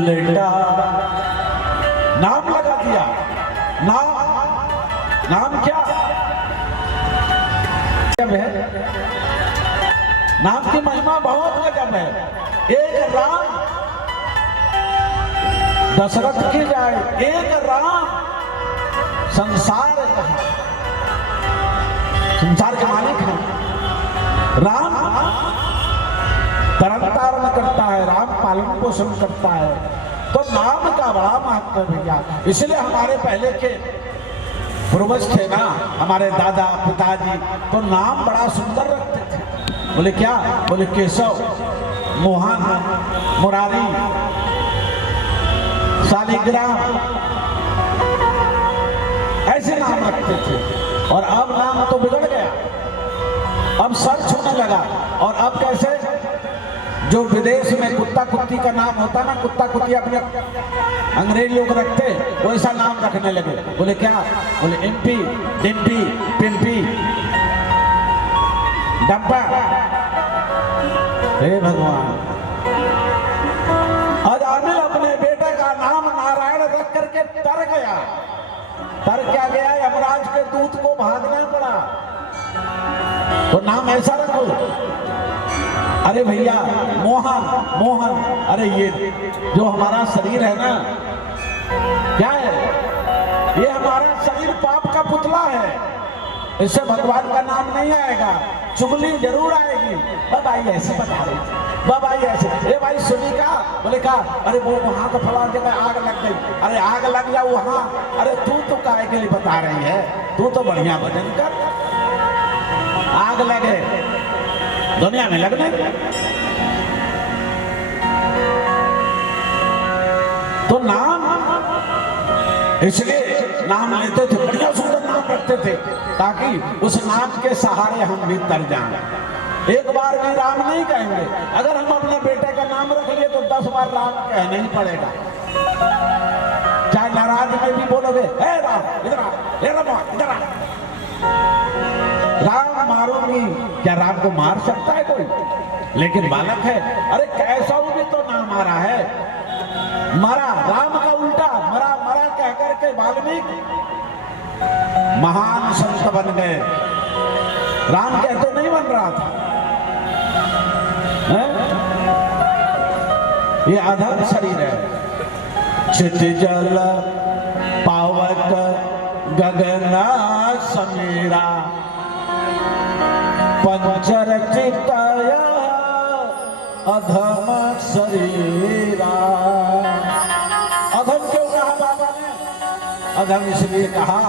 उल्टा नाम लगा दिया। नाम नाम क्या है? नाम की महिमा बहुत गजब है। एक राम दशरथ की जाए, एक राम संसार कहा, संसार के मालिक हैं। राम तरन तारण करता है, राम पालन पोषण करता है। तो नाम का बड़ा महत्व है भैया। इसलिए हमारे पहले के पूर्वज थे ना, हमारे दादा पिताजी, तो नाम बड़ा सुंदर रखते थे। बोले क्या? बोले केशव, मोहन, मुरारी, शालिग्राम, ऐसे नाम रखते थे। और अब नाम तो बिगड़ गया, अब सर्च होने लगा। और अब कैसे? जो विदेश में कुत्ता कुत्ती का नाम होता ना, कुत्ता कुत्ती अपने अंग्रेज लोग रखते, वैसा नाम रखने लगे। बोले क्या? बोले एमपी, डिम्पी, पिम्पी, डब्बा। हे भगवान, आज आमिर अपने बेटे का नाम नारायण रख करके तर गया। तर क्या गया? यमराज के दूत को भागना पड़ा। तो नाम ऐसा रखो। अरे भैया, मोहन मोहन, अरे ये जो हमारा शरीर है ना, क्या है? ये हमारा शरीर पाप का पुतला है, इससे भगवान का नाम नहीं आएगा, चुगली जरूर आएगी। भाई ऐसे बता रही, भाई ऐसे। ए भाई सुनी का? बोले का? अरे वो वहां का फला जगह आग लग गई। अरे आग लग जाओ वहां। अरे तू तो काहे के लिए बता रही है? तू तो बढ़िया भजन कर, आग लगे दुनिया में लगने। तो नाम, इसलिए नाम लेते थे, बढ़िया सुंदर नाम रखते थे, ताकि उस नाम के सहारे हम भी तर जाएं। एक बार भी राम नहीं कहेंगे। अगर हम अपने बेटे का नाम रख लिए तो 10 बार राम कहना ही पड़ेगा। चाहे नाराज में भी बोलोगे, हे राम इधर आ, हे राम इधर आ। राम मारूंगी, क्या राम को मार सकता है कोई? लेकिन बालक है। अरे कैसा भी तो नाम आ रहा है। मरा, राम का उल्टा मरा, मरा कह करके वाल्मीकि महान संत बन गए। राम कहते नहीं बन रहा था। ये अधम शरीर है। क्षितिजल पावक गगन समीरा, पंचरचित अधम शरीरा। अधम क्यों कहा बाबा ने? अधम इसलिए कहा,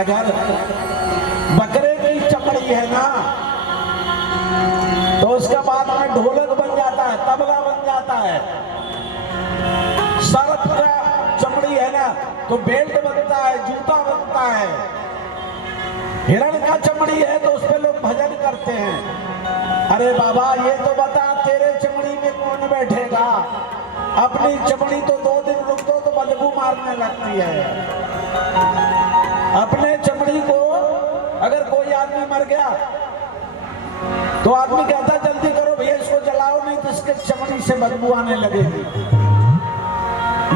अगर बकरे की चमड़ी है ना, तो उसका बाद में ढोलक बन जाता है, तबला बन जाता है। सर्प का चमड़ी है ना, तो बेल्ट बनता है, जूता बनता है। हिरण का चमड़ी है तो उस पे लोग भजन करते हैं। अरे बाबा, ये तो बता, तेरे चमड़ी में कौन बैठेगा? अपनी चमड़ी तो 2 दिन रुक दो तो बदबू मारने लगती है। अपने चमड़ी को अगर कोई आदमी मर गया तो आदमी कहता जल्दी करो भैया, इसको जलाओ, नहीं तो इसके चमड़ी से बदबू आने लगेगी।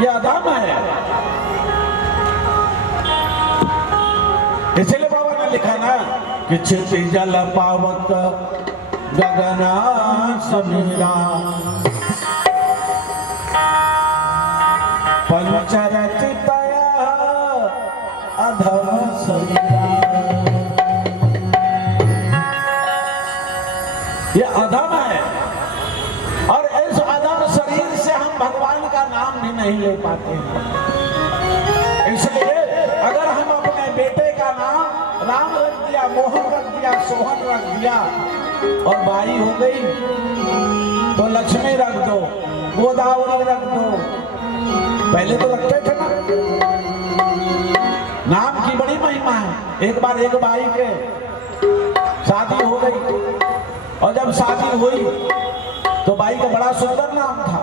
ये अधम है। इसलिए बाबा ने लिखा ना कि क्षितिजल पावक गगन समीरा, पंचरचित अधम शरीरा। ये अधम है। और इस अधम शरीर से हम भगवान का नाम भी नहीं ले पाते हैं। इसलिए अगर हम अपने बेटे का नाम राम रख दिया, मोहन रख दिया, सोहन रख दिया, और बाई हो गई तो लक्ष्मी रख दो, गोदावरी रख दो। पहले तो रखते थे ना। नाम की बड़ी महिमा है। एक बार एक बाई के शादी हो गई, और जब शादी हुई तो बाई का बड़ा सुंदर नाम था,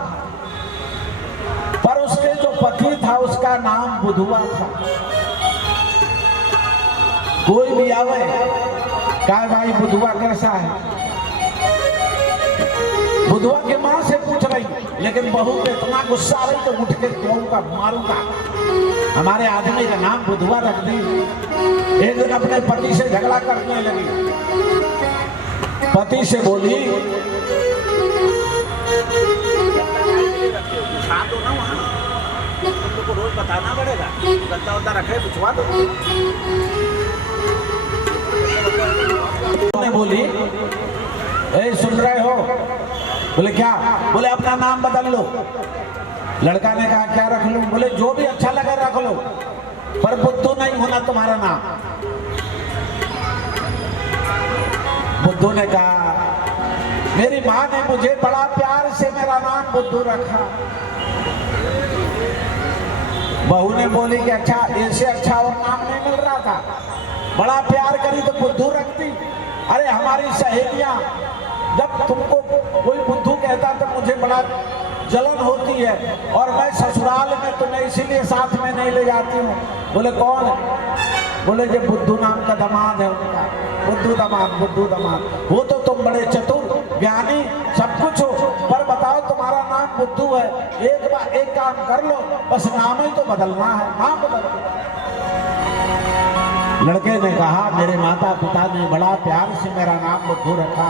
पर उसके जो पति था उसका नाम बुधुआ था। कोई भी आवे, कहा भाई बुधुआ कैसा है? बुधुआ के मां से पूछ रही, लेकिन बहू को इतना गुस्सा आ रही तो उठ के कहूँगा मारूंगा। हमारे आदमी का नाम बुधवा रख दी। एक दिन अपने पति से झगड़ा करने लगी। पति से बोली तुमको रोज बताना पड़ेगा, गद्दा उद्दा रखे पूछवा दो। बोली ए सुन रहे हो? बोले क्या? बोले अपना नाम बदल लो। लड़का ने कहा क्या रख लूं? बोले जो भी अच्छा लगे रख लो, पर बुद्धू नहीं होना तुम्हारा नाम। बुद्धू ने कहा मेरी माँ ने मुझे बड़ा प्यार से मेरा नाम बुद्धू रखा। बहू ने बोली कि अच्छा इससे अच्छा और नाम नहीं मिल रहा था, बड़ा प्यार करी तो बुद्धू रखती। अरे हमारी सहेलियां जब तुमको कोई बुद्धू कहता तो मुझे बड़ा जलन होती है, और मैं ससुराल में तुम्हें इसीलिए साथ में नहीं ले जाती हूँ। बोले कौन? बोले जो बुद्धू नाम का दामाद है उनका, बुद्धू दामाद, बुद्धू दामाद। वो तो तुम बड़े चतुर ज्ञानी सब कुछ हो, पर बताओ तुम्हारा नाम बुद्धू है, एक काम कर लो, बस नाम ही तो बदलना है, नाम बदल। लड़के ने कहा मेरे माता पिता ने बड़ा प्यार से मेरा नाम बुद्धू रखा,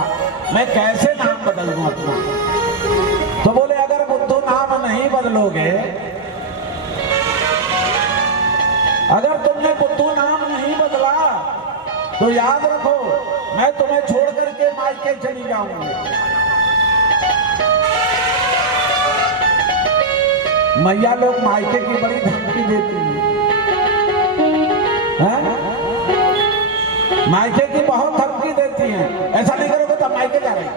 मैं कैसे नाम बदल दूं अपना? तो बोले अगर बुद्धू नाम नहीं बदलोगे, अगर तुमने बुद्धू नाम नहीं बदला तो याद रखो मैं तुम्हें छोड़ करके मायके चली जाऊंगी। मैया लोग मायके की बड़ी धमकी देती हैं, मायके की बहुत धमकी देती हैं। ऐसा नहीं करोगे तो मायके जा रही,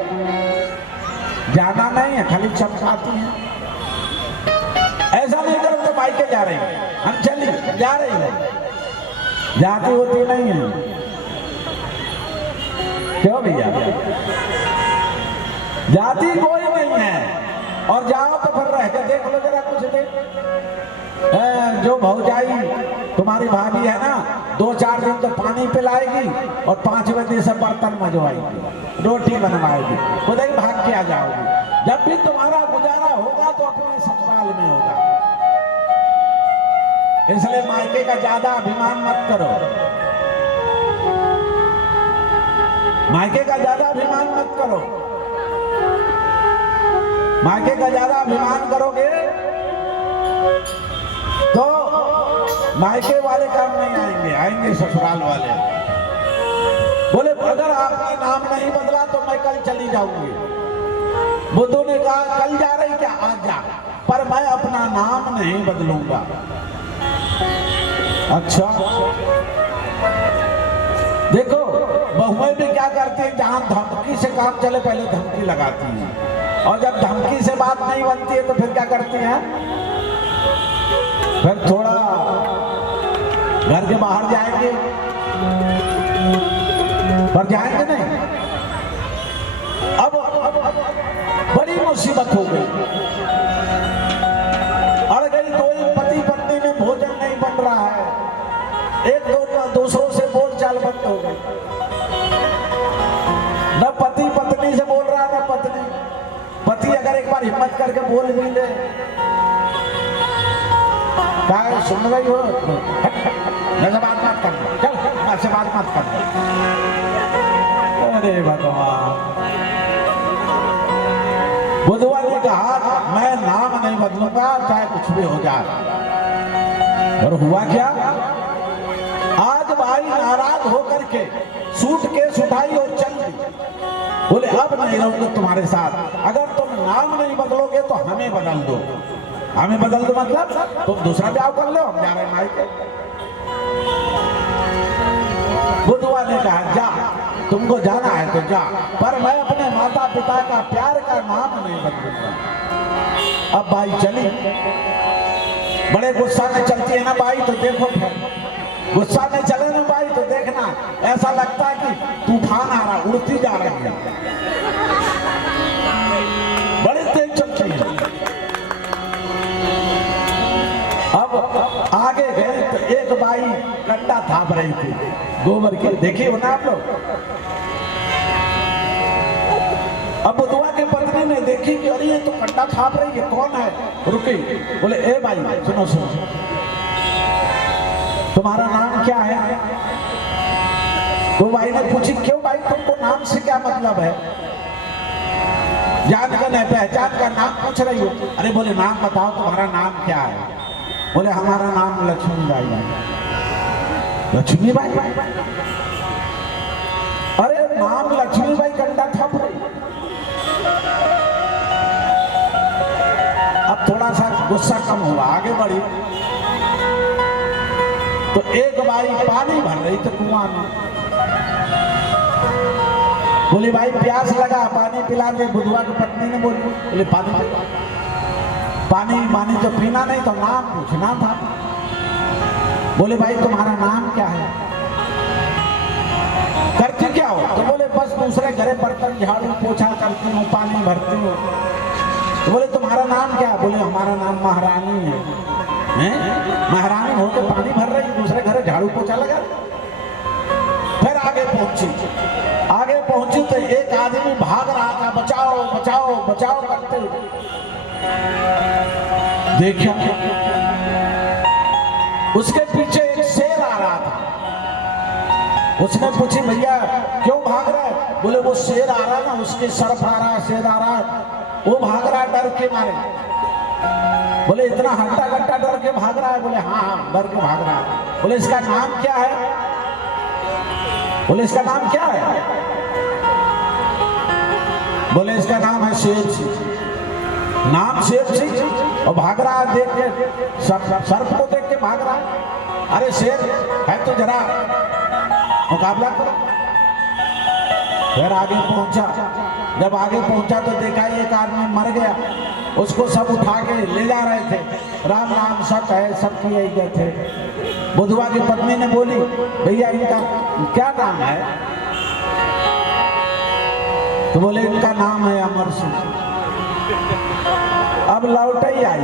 जाना नहीं है, खाली चमकाती हैं। ऐसा नहीं करोगे तो मायके जा रही, हम चली जा रही है, जाती होती नहीं है। क्यों भैया? जाती कोई नहीं है, और जाओ तो फिर रह के देख लो जरा कुछ देर। जो भौजाई तुम्हारी भाभी है ना, 2-4 दिन तो पानी पिलाएगी और 5वें दिन से बर्तन मजवाएगी, रोटी बनवाएगी, खुद ही भाग के आ जाओगी। जब भी तुम्हारा गुजारा होगा तो अपने ससुराल में होगा। इसलिए मायके का ज्यादा अभिमान मत करो, मायके का ज्यादा अभिमान मत करो। मायके का ज्यादा अभिमान करोगे तो मायके वाले काम नहीं आएंगे, आएंगे ससुराल वाले। बोले अगर आपने नाम नहीं बदला तो मैं कल चली जाऊंगी। बुद्धू ने कहा कल जा रही क्या? आज जा, पर मैं अपना नाम नहीं बदलूंगा। अच्छा देखो बहुएं भी क्या करती हैं, जहां धमकी से काम चले पहले धमकी लगाती हैं, और जब धमकी से बात नहीं बनती है तो फिर क्या करती हैं, फिर थोड़ा घर के बाहर जाएंगे, पर जाएंगे नहीं। अब बड़ी मुसीबत हो गई, अड़ गई। कोई पति पत्नी में भोजन नहीं बन रहा है, एक दूसरों से बोलचाल बंद हो गई। न पति पत्नी से बोल रहा, न पत्नी। पति अगर एक बार हिम्मत करके बोल भी दे, क्या सुन रही हो, मैं से बात मत कर, चल मैं से बात मत कर। अरे भगवान, बुधवा ने कहा मैं नाम नहीं बदलूंगा चाहे कुछ भी हो जाए। और हुआ क्या? आज भाई नाराज होकर के सूटकेस उठाई और चल दी। बोले अब नहीं रहूंगा तुम्हारे साथ, अगर तुम नाम नहीं बदलोगे तो हमें बदल दो। हमें बदल दो मतलब तुम दूसरा ब्याह कर लो, हम जा रहे हैं मायके। बुधवा ने कहा जा, तुमको जाना है तो जा, पर मैं अपने माता पिता का प्यार का नाम नहीं बदलूंगा। अब भाई चली, बड़े गुस्सा में चलती है ना बाई, तो देखो फिर गुस्सा में चले ना बाई तो देखना ऐसा लगता है कि तूफान आ रहा, उड़ती जा रही है, बड़ी तेज चलती है। अब आगे गए तो एक बाई कंडा थाप रही थी गोबर की, देखिए ना आप लोग। अब बुधवा की पत्नी ने देखी कि अरे ये तो कंडा थाप रही है, कौन है? रुकी, बोले ए भाई सुनो सुनो, तुम्हारा नाम क्या है? तो भाई ने पूछी क्यों भाई, तुमको नाम से क्या मतलब है? जान का नहीं पहचान का नाम पूछ रही हो? अरे बोले नाम बताओ, तुम्हारा नाम क्या है? बोले हमारा नाम लक्ष्मीबाई है। लक्ष्मीबाई? अरे नाम लक्ष्मीबाई कंडा थप रही। अब थोड़ा सा गुस्सा कम हुआ, आगे बढ़ी तो एक बाई पानी भर रही थी कुआं में। बोली भाई प्यास लगा, पानी पिला दे। बुधवा की पत्नी ने बोले पानी पानी तो पीना नहीं तो नाम पूछना था। बोले भाई तुम्हारा नाम क्या है, करती क्या हो? तो बोले बस दूसरे घरे बर्तन झाड़ू पोछा करती हूँ, पानी भरती हूँ। तो बोले तुम्हारा नाम क्या? बोले हमारा नाम महारानी है। महारानी हो के पानी भर रही, दूसरे घरे झाड़ू पोछा लगा। फिर आगे पहुंची तो एक आदमी भाग रहा था, बचाओ बचाओ बचाओ करते। देखा उसके पीछे एक शेर आ रहा था। उसने पूछी भैया क्यों भाग रहा है? बोले वो शेर आ रहा है ना, उसके सर्फ आ रहा है, शेर आ रहा है, वो भाग रहा है डर के मारे। बोले इतना हट्टा कट्टा डर के भाग रहा है? बोले हाँ डर के भाग रहा है। बोले इसका नाम क्या है? बोले इसका नाम क्या है? बोले इसका नाम है शेर सिंह। नाम शेर सिंह और भाग रहा है, देख के सर्प को देख के भाग रहा है। अरे शेर है तो जरा मुकाबला करो। फिर आगे पहुंचा, जब आगे पहुंचा तो देखा एक आदमी मर गया, उसको सब उठा के ले जा रहे थे। राम राम सब है, सब किए गए थे। बुधवा की पत्नी ने बोली भैया इनका क्या नाम है? तो बोले इनका नाम है अमर सिंह। अब लौट ही आई,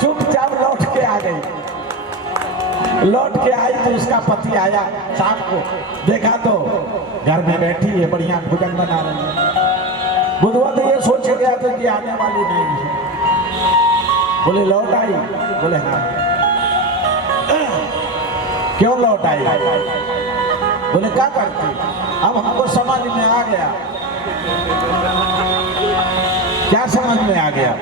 चुपचाप लौट के आ गई। लौट के आई तो उसका पति आया, शाम को देखा तो घर में बैठी है, बढ़िया भोजन बना रही है। बुधवा तो ये सोच गया था कि आने वाली नहीं। बोले लौट आई? बोले हाँ। क्यों लौट आई? बोले क्या करती? अब हमको समझ में आ गया। क्या समझ में आ गया?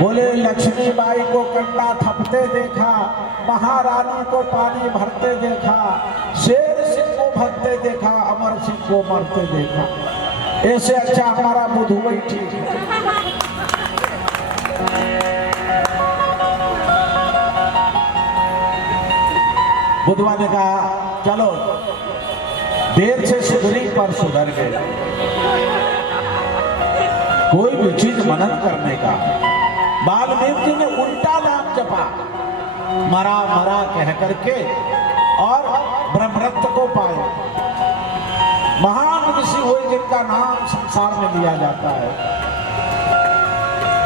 बोले लक्ष्मीबाई को कंडा थपते देखा, महारानी को पानी भरते देखा, शेर सिंह को भगते देखा, अमर सिंह को मरते देखा। ऐसे अच्छा हमारा बुधवा ही ठीक है। बुधवा ने कहा चलो देर से सुधरी पर सुधर गए। कोई भी चीज मनन करने का। वाल्मीकि ने उल्टा नाम जपा, मरा मरा कह करके, और ब्रह्मरत्न को पाया। महान ऋषि हुए जिनका नाम संसार में लिया जाता है।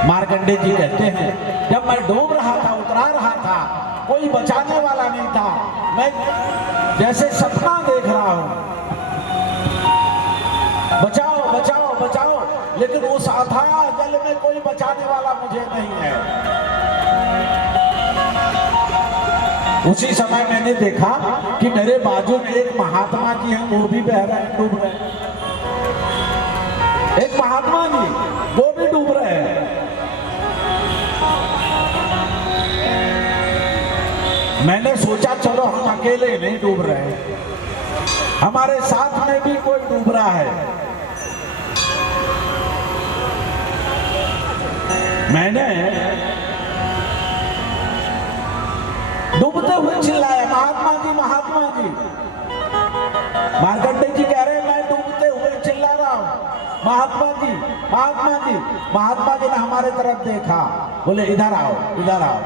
मार्कंडेय जी कहते हैं जब मैं डूब रहा था, उतरा रहा था, कोई बचाने वाला नहीं था, मैं जैसे सपना देख रहा हूं, बचाओ बचाओ बचाओ, लेकिन उस अथाह जल में कोई बचाने वाला मुझे नहीं है। उसी समय मैंने देखा कि मेरे बाजू में एक महात्मा जी हैं, वो भी बह रहे हैं, डूब रहे हैं। एक महात्मा जी वो भी डूब रहे हैं। मैंने सोचा चलो हम अकेले नहीं डूब रहे, हमारे साथ में भी कोई डूब रहा है। मैंने डूबते हुए चिल्लाया महात्मा जी महात्मा जी। मार्कंडेय जी कह रहे हैं मैं डूबते हुए चिल्ला रहा हूं महात्मा जी महात्मा जी। महात्मा जी ने हमारे तरफ देखा, बोले इधर आओ इधर आओ।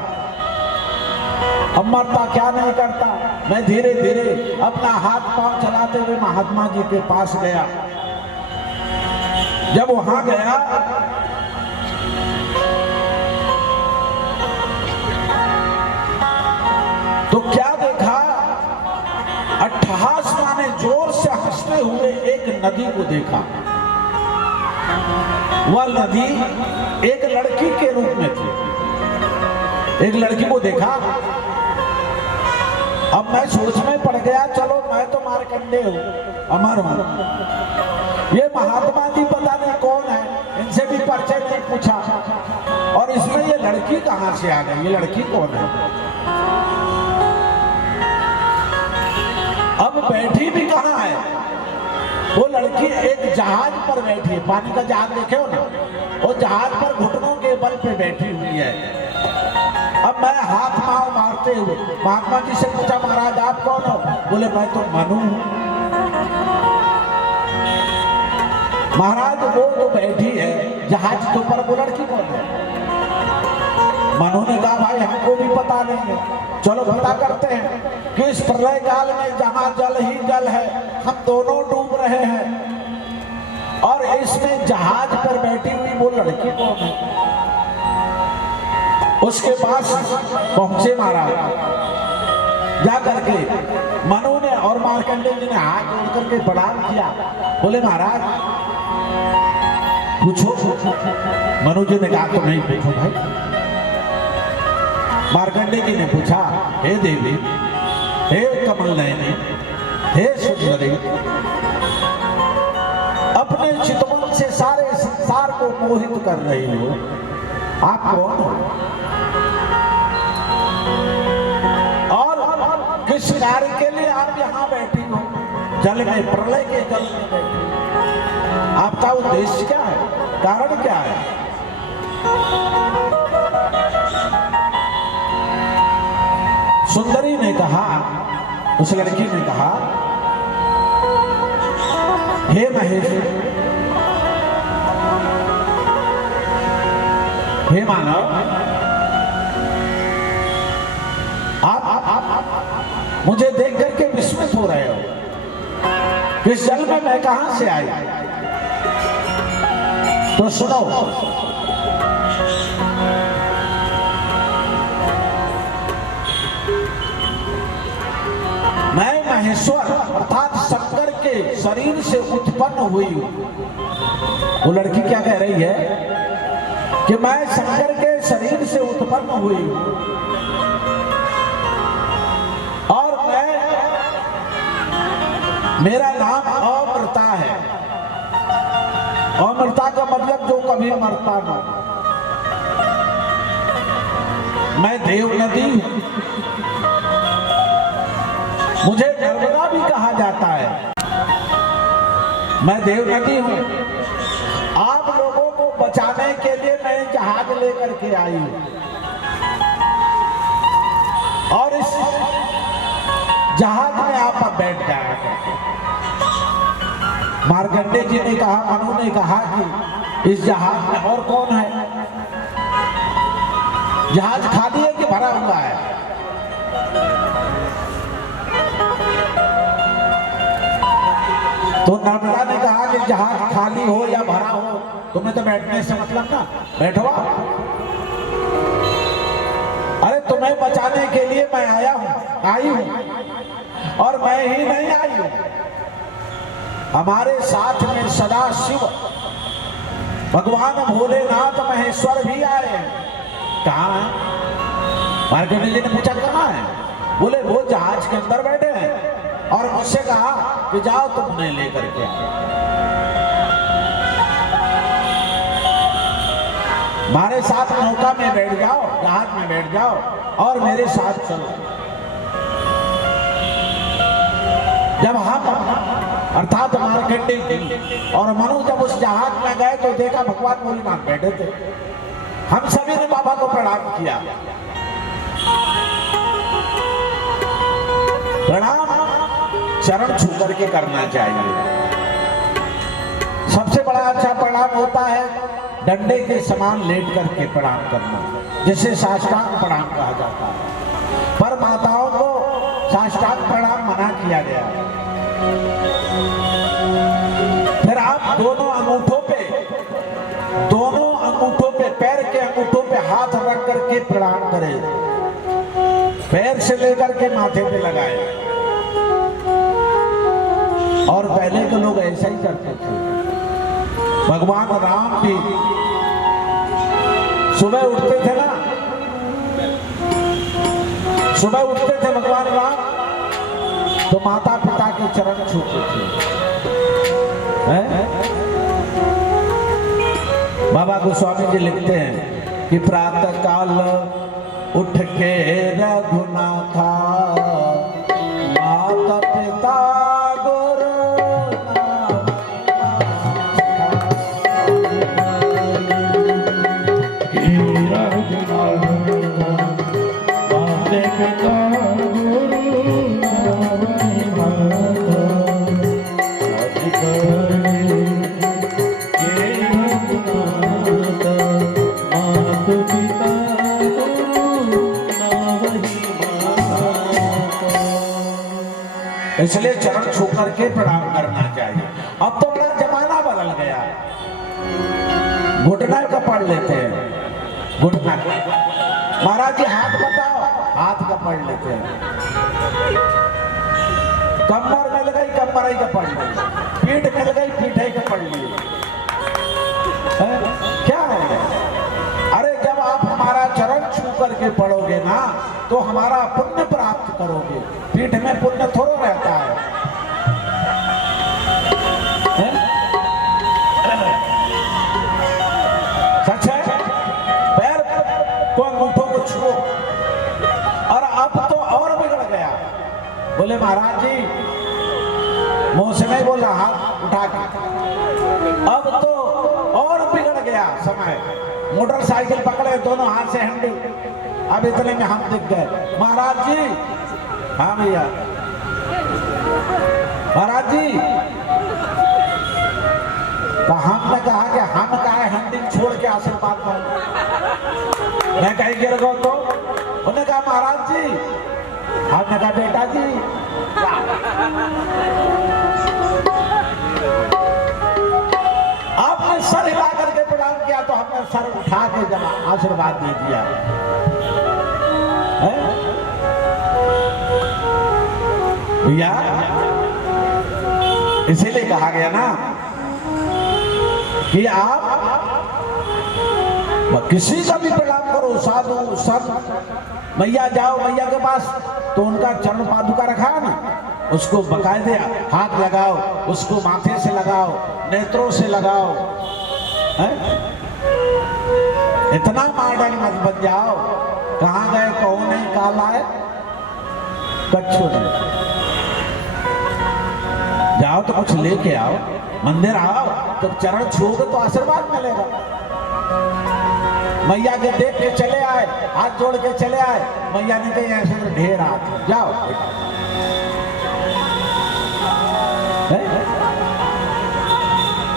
अब मरता क्या नहीं करता। मैं धीरे धीरे अपना हाथ पांव चलाते हुए महात्मा जी के पास गया। जब वहां गया तो क्या देखा, अट्ठहास माने जोर से हंसते हुए एक नदी को देखा। वह नदी एक लड़की के रूप में थी। एक लड़की को देखा। अब मैं सोच में पड़ गया, चलो मैं तो मार्कंडेय हूं, अमर हूं, ये महात्मा जी पता नहीं कौन है, इनसे भी परिचय नहीं पूछा, और इसमें ये लड़की कहां से आ गई, ये लड़की कौन है। अब बैठी भी कहां है, वो लड़की एक जहाज पर बैठी है, पानी का जहाज देखे हो ना, वो जहाज पर घुटनों के बल पे बैठी हुई है। अब मैं हाथ पांव मारते हुए महात्मा जी से पूछा, महाराज आप कौन हो? बोले मैं तो मनु हूं। महाराज वो तो बैठी है जहाज के ऊपर, वो लड़की कौन है? मनु ने कहा भाई हमको भी पता नहीं है, चलो पता करते हैं कि इस प्रलय काल में जहां जल ही जल है, हम दोनों डूब रहे हैं, और इसमें जहाज पर बैठी हुई वो लड़की कौन है? उसके पास पहुंचे महाराज, जा करके मनु ने और मार्कंडेय जी ने हाथ जोड़ करके प्रणाम किया। बोले महाराज पूछो। मनु जी ने कहा तो नहीं पूछो भाई। मार्कंडेय जी ने पूछा, हे देवी, हे कमल नयनी, हे सुंदरी, अपने चितवन से सारे संसार को मोहित कर रही हो, आप कौन हो और किस कार्य के लिए आप यहाँ बैठी हो? जल में, प्रलय के जल में बैठी, आपका उद्देश्य क्या है, कारण क्या है? सुंदरी ने कहा, उस लड़की ने कहा, हे महेश, हे मानव, आप मुझे देख करके विस्मित हो रहे हो, इस जल में मैं कहां से आई? तो सुनो, मैं महेश्वर अर्थात शंकर के शरीर से उत्पन्न हुई हूं। वो लड़की क्या कह रही है कि मैं शंकर के शरीर से उत्पन्न हुई हूं, और मेरा नाम अमृता है। अमृता का मतलब जो कभी मरता ना। मैं देव नदी हूं, मुझे नर्मदा भी कहा जाता है। मैं देव नदी हूं, आप लोगों को बचाने के लिए मैं जहाज लेकर के आई हूं, और इस जहाज में आप बैठ जाएगा। मार्कंडेय जी ने कहा, मनु ने कहा कि इस जहाज में और कौन है? जहाज खाली है कि भरा हुआ है? तो नर्मदा ने कहा कि जहाज खाली हो या भरा हो, तुम्हें तो बैठने से मतलब ना, बैठो। अरे तुम्हें बचाने के लिए मैं आई हूं, और मैं ही नहीं आई हूं, हमारे साथ में सदा शिव भगवान भोलेनाथ महेश्वर भी आए हैं। कहाँ है? मार्कंडेय जी ने पूछा कहाँ है? बोले वो जहाज के अंदर बैठे हैं, और मुझसे कहा कि जाओ तुम उन्हें लेकर के। हमारे साथ नौका में बैठ जाओ, जहाज में बैठ जाओ, और मेरे साथ चलो। जब हम अर्थात मार्कंडेय जी और मनु जब उस जहाज में गए तो देखा भगवान भोलेनाथ बैठे थे। हम सभी ने बाबा को प्रणाम किया। प्रणाम चरण छू करके करना चाहिए। सबसे बड़ा अच्छा प्रणाम होता है डंडे के समान लेट करके प्रणाम करना, जिसे साष्टांग प्रणाम कहा जाता है। पर माताओं को साष्टांग प्रणाम मना किया गया है। फिर आप दोनों अंगूठों पे पैर के अंगूठों पे हाथ रख करके प्रणाम करें, पैर से लेकर के माथे पे लगाए। और पहले के लोग ऐसा ही करते थे। भगवान राम भी सुबह उठते थे ना, सुबह उठते थे भगवान राम तो माता पिता के चरण छूते थे। बाबा गोस्वामी जी लिखते हैं कि प्रातः काल उठ के रघुनाथा माता पिता इसलिए चरण छू करके प्रणाम करना चाहिए। अब तो बड़ा जमाना बदल गया, घुटना का पढ़ लेते हैं, घुटना महाराज जी हाथ बताओ, हाथ का पढ़ लेते हैं, कमर मिल गई कमर का पढ़ ली, पीठ मिल गई पीठ का पढ़ ली। क्या है? अरे जब आप हमारा चरण छू करके पढ़ोगे ना तो हमारा पुण्य प्राप्त करोगे, पीठ में पुण्य थोड़ा रहता है। सच है, पैर को अंगूठों को छुओ। और अब तो और बिगड़ गया, बोले महाराज जी मुंह से नहीं बोला, हाथ उठा के। अब तो और बिगड़ गया समय, मोटरसाइकिल पकड़े दोनों हाथ से हैंडल। अब इतने में हम दिख गए, महाराज जी। हाँ भैया, महाराज जी तो हमने कहा कि हम का हैंडल छोड़ के आशीर्वाद दो। मैं कहीं गिर गया तो उन्होंने कहा महाराज जी, हमने कहा बेटा जी आपने सर हिला करके प्रणाम किया तो हमने सर उठा के जमा आशीर्वाद दे दिया। भैया इसीलिए कहा गया ना कि आप किसी का भी प्रणाम करो, साधु संत, मैया जाओ मैया के पास तो उनका चरण पादुका रखा है ना, उसको बकायदे हाथ लगाओ, उसको माथे से लगाओ, नेत्रों से लगाओ। इतना मॉडर्न मत बन जाओ, कहाँ गए कौन नहीं काला है कच्छू नहीं। जाओ तो कुछ लेके आओ, मंदिर आओ तो चरण छूओगे तो आशीर्वाद मिलेगा। मैया के देख के चले आए, हाथ जोड़ के चले आए, मैया ने कही ऐसे तो ढेर हाथ, जाओ।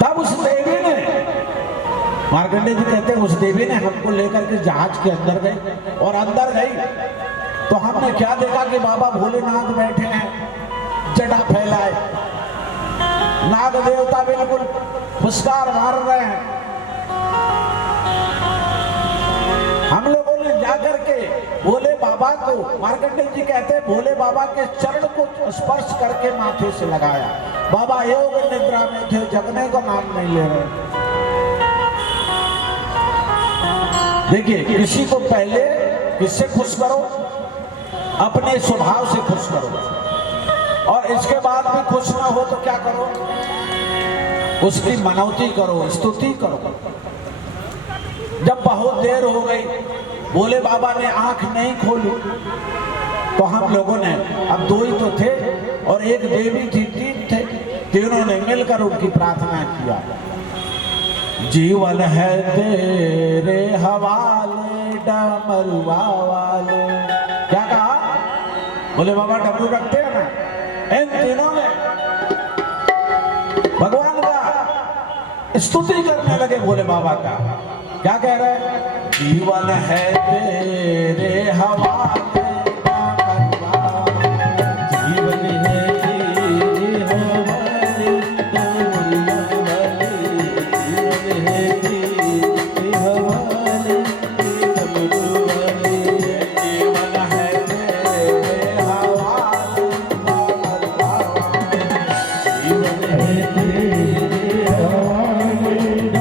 तब उस देवी ने, मार्कंडेय जी कहते हैं उस देवी ने हमको लेकर के जहाज के अंदर गई, और अंदर गई तो हमने क्या देखा कि बाबा भोलेनाथ बैठे हैं, जटा फैलाए, नाग देवता बिल्कुल फुसकार मार रहे हैं। हम लोगों ने जाकर के भोले बाबा को, मार्कंडेय जी कहते हैं भोले बाबा के चरण को स्पर्श करके माथे से लगाया। बाबा योग निद्रा में थे, जगने का नाम नहीं ले रहे। देखिए किसी को पहले किससे खुश करो, अपने स्वभाव से खुश करो, और इसके बाद भी खुश ना हो तो क्या करो, उसकी मनौती करो, स्तुति करो। जब बहुत देर हो गई, भोले बाबा ने आंख नहीं खोली तो हम लोगों ने, अब दो ही तो थे और एक देवी थी, तीन थे, तीनों ने मिलकर उनकी प्रार्थना किया। जीवन है तेरे हवाले डमरुआ वाले। क्या कहा? भोले बाबा डमरू रखते हैं ना, इन तीनों ने भगवान का स्तुति करने लगे भोले बाबा का। क्या कह रहे हैं? जीवन है तेरे हवाले, जीवन है तेरे हवाले, जीवन है तेरे हवाले, जीवन है तेरे हवाले, जीवन है तेरे हवाले।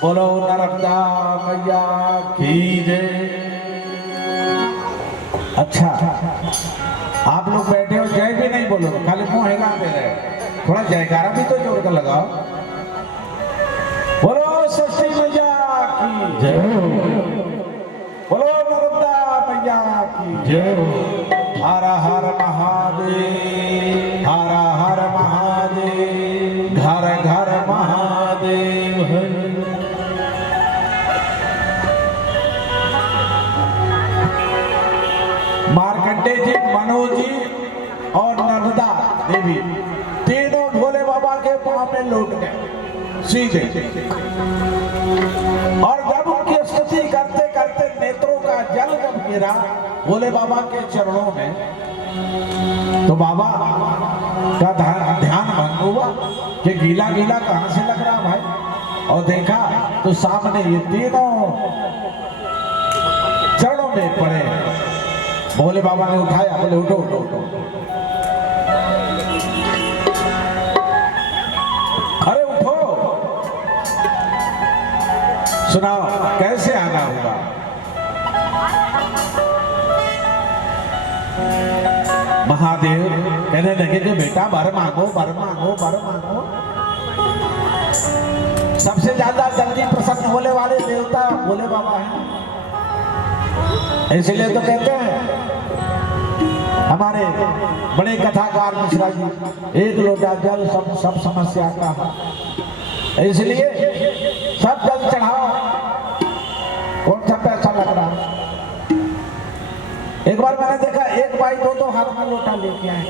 बोलो नर्मदा मैया की जय। अच्छा, आप लोग बैठे हो, जय भी नहीं बोलो, खाली मुंह हिला दे रहे, थोड़ा जयकारा भी तो जोर कर लगाओ। बोलो षष्ठी मैया की जय, बोलो नर्मदा मैया की जय। हर हर महादेव, हर हर महादेव, घर घर महादेव है। मार्कंडे जी, मनोज जी और नर्मदा देवी तीनों भोले बाबा के पांव में लौट गए सीधे, और जब उनकी स्तुति करते करते नेत्रों का जल जब गिरा भोले बाबा के चरणों में, तो बाबा का ध्यान भंग हुआ कि गीला गीला कहां से लग रहा भाई, और देखा तो सामने ये तीनों चरणों में पड़े। भोले बाबा ने उठाया, बोले उठो उठो उठो। अरे उठो, सुनाओ कैसे आना होगा। महादेव कहने लगे कि बेटा वर मांगो वर मांगो वर मांगो। सबसे ज्यादा जल्दी प्रसन्न होने वाले देवता भोले बाबा हैं, इसलिए तो कहते हैं हमारे बड़े कथाकार मिश्रा जी, एक लोटा जल सब समस्या का, इसलिए सब जल चढ़ाओ। कौन सा पैसा लग रहा। एक बार मैंने देखा एक भाई दो हाथ में लोटा लेके आए,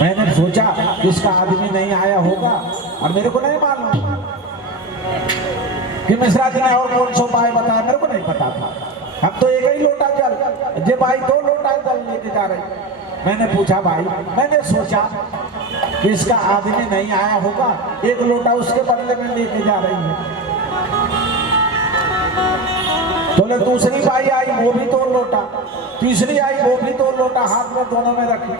मैंने सोचा इसका आदमी नहीं आया होगा, और मेरे को नहीं मालूम कि मिश्रा जी ने और कौन सा उपाय बताया, मेरे को नहीं पता था। हम तो एक ही लोटा जल, ये भाई 2 लोटा जल लेके जा रहे। मैंने पूछा भाई, मैंने सोचा कि इसका आदमी नहीं आया होगा, एक लोटा उसके बदले में लेके जा रही है। तो दूसरी बाई आई, वो भी 2 लोटा, तीसरी आई, वो भी 2 लोटा हाथ में दोनों में रखी।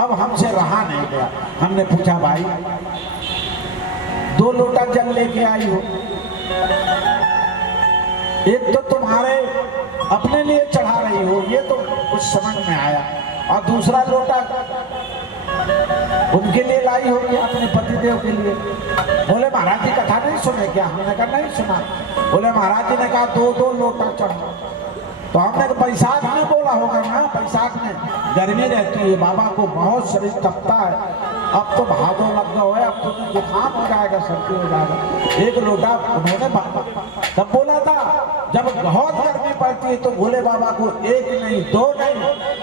अब हमसे रहा नहीं गया, हमने पूछा भाई 2 लोटा जल लेके आई हो, एक तो तुम्हारे अपने लिए चढ़ा रही हो, ये तो कुछ समझ में आया, और दूसरा लोटा उनके लिए लाई होगी, अपने पतिदेव के लिए। बोले महाराज जी कथा नहीं सुने क्या? हमने कहा नहीं सुना। बोले महाराज जी ने कहा 2-2 लोटा चढ़ा। तो हमने बैसाख में बोला होगा ना, बैसाख में गर्मी रहती है, बाबा को बहुत शरीर तपता है, अब तो भादो लग गया है, अब तो जुकाम हो जाएगा, सर्दी हो जाएगा। एक लोटा उन्होंने तब बोला था, जब बहुत गर्मी पड़ती है तो भोले बाबा को 1 नहीं 2 नहीं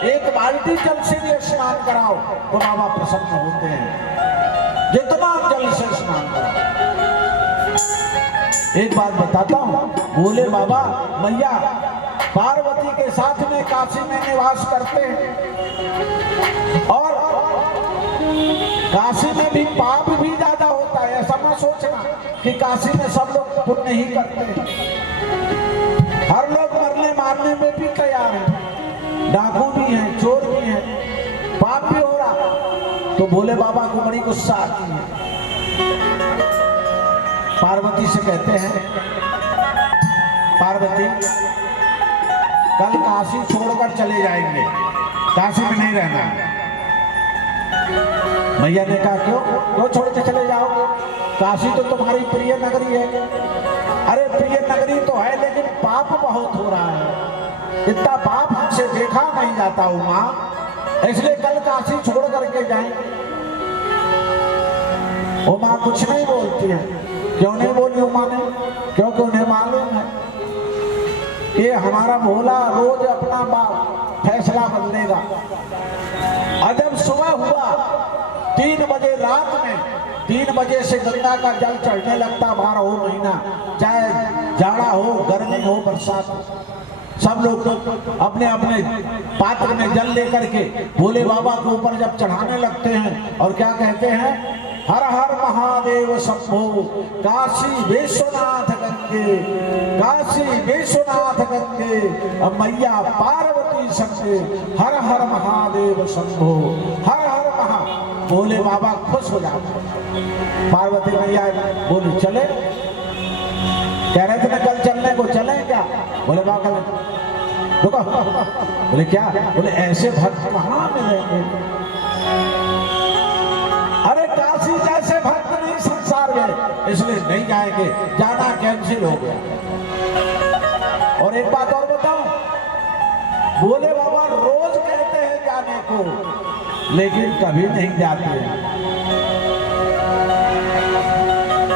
1 बाल्टी जल से भी स्नान कराओ तो बाबा प्रसन्न होते हैं, जितना जल से स्नान कराओ। एक बात बताता हूँ, भोले बाबा मैया पार्वती के साथ में काशी में निवास करते हैं, और काशी में भी पाप भी ज्यादा होता है। ऐसा मत सोचना कि काशी में सब लोग पुण्य ही करते हैं, हर लोग मरने मारने में भी तैयार हैं, डाकू भी हैं, चोर भी हैं, पाप भी हो रहा। तो भोले बाबा को बड़ी गुस्सा आती है, पार्वती से कहते हैं पार्वती कल काशी छोड़कर चले जाएंगे, काशी में नहीं रहना। मैया ने कहा क्यों छोड़ के चले जाओगे? काशी तो तुम्हारी प्रिय नगरी है। अरे प्रिय नगरी तो है, लेकिन पाप बहुत हो रहा है, इतना पाप हमसे देखा नहीं जाता उमा, इसलिए कल काशी छोड़ करके जाएंगे। उमा कुछ नहीं बोलती है। क्यों नहीं बोली उमा ने? क्योंकि उन्हें मालूम है ये हमारा भोला रोज अपना फैसला बदलेगा। और जब सुबह हुआ 3 बजे रात में, 3 बजे से गंगा का जल चढ़ने लगता 12 महीना, चाहे जाड़ा हो, गर्मी हो, बरसात हो, सब लोग अपने अपने पात्र में जल लेकर के भोले बाबा के ऊपर जब चढ़ाने लगते हैं, और क्या कहते हैं, हर हर महादेव शंभो काशी विश्वनाथ गंगे, काशी विश्वनाथ गंगे, मैया पार्वती संगे, हर हर महादेव शंभो, हर हर भोले बाबा खुश हो जाते। पार्वती मैया बोली चले, कह रहे थे ना कल चलने को, चले क्या? बोले बाबा रुको। बोले क्या? बोले ऐसे भक्त कहाँ मिलेंगे? अरे काशी जैसे भक्त नहीं संसार में, इसलिए नहीं जाएंगे, जाना कैंसिल हो गया। और एक बात और बताऊं, भोले बाबा रोज कहते हैं जाने को, लेकिन कभी नहीं जाते।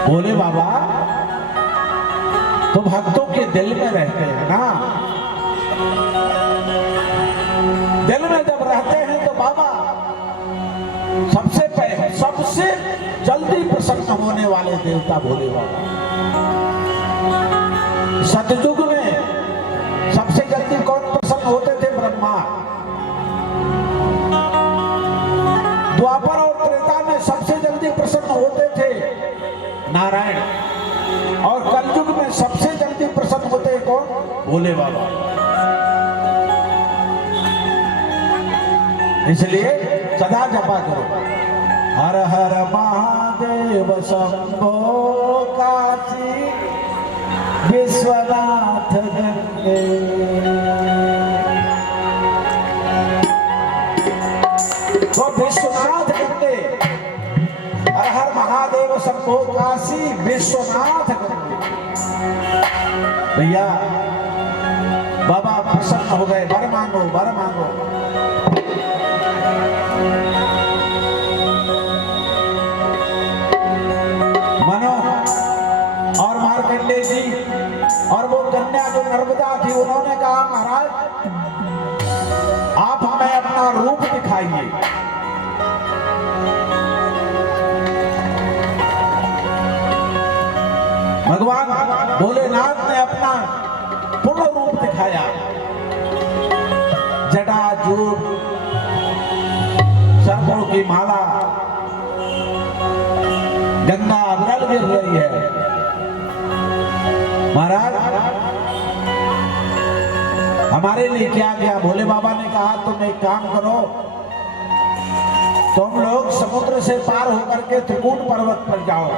भोले बाबा तो भक्तों के दिल में रहते हैं ना। दिल में जब रहते हैं तो बाबा सबसे जल्दी प्रसन्न होने वाले देवता भोले बाबा। सतयुग में सबसे जल्दी कौन प्रसन्न होते थे? ब्रह्मा। द्वापर और त्रेता में सबसे जल्दी प्रसन्न होते थे नारायण। और कलयुग में सबसे जल्दी प्रसन्न होते हैं कौन? भोले बाबा। इसलिए सदा जपा करो, हर हर महादेव शंभो काशी विश्वनाथ गंगे। तो विश्वनाथ गंगे, हर हर महादेव शंभो काशी विश्वनाथ गंगे। भैया बाबा प्रसन्न हो गए, वर मांगो वर मांगो। मनो और मार्कंडे जी और वो कन्या जो नर्मदा थी, उन्होंने कहा महाराज आप हमें अपना रूप दिखाइए। भगवान भोलेनाथ ने अपना पूर्ण रूप दिखाया। जटा जूट, सर्पों की माला, गंगा अविरल गिर रही है। महाराज हमारे लिए क्या किया? भोले बाबा ने कहा तुम एक काम करो, तुम लोग समुद्र से पार होकर के त्रिकूट पर्वत पर जाओ।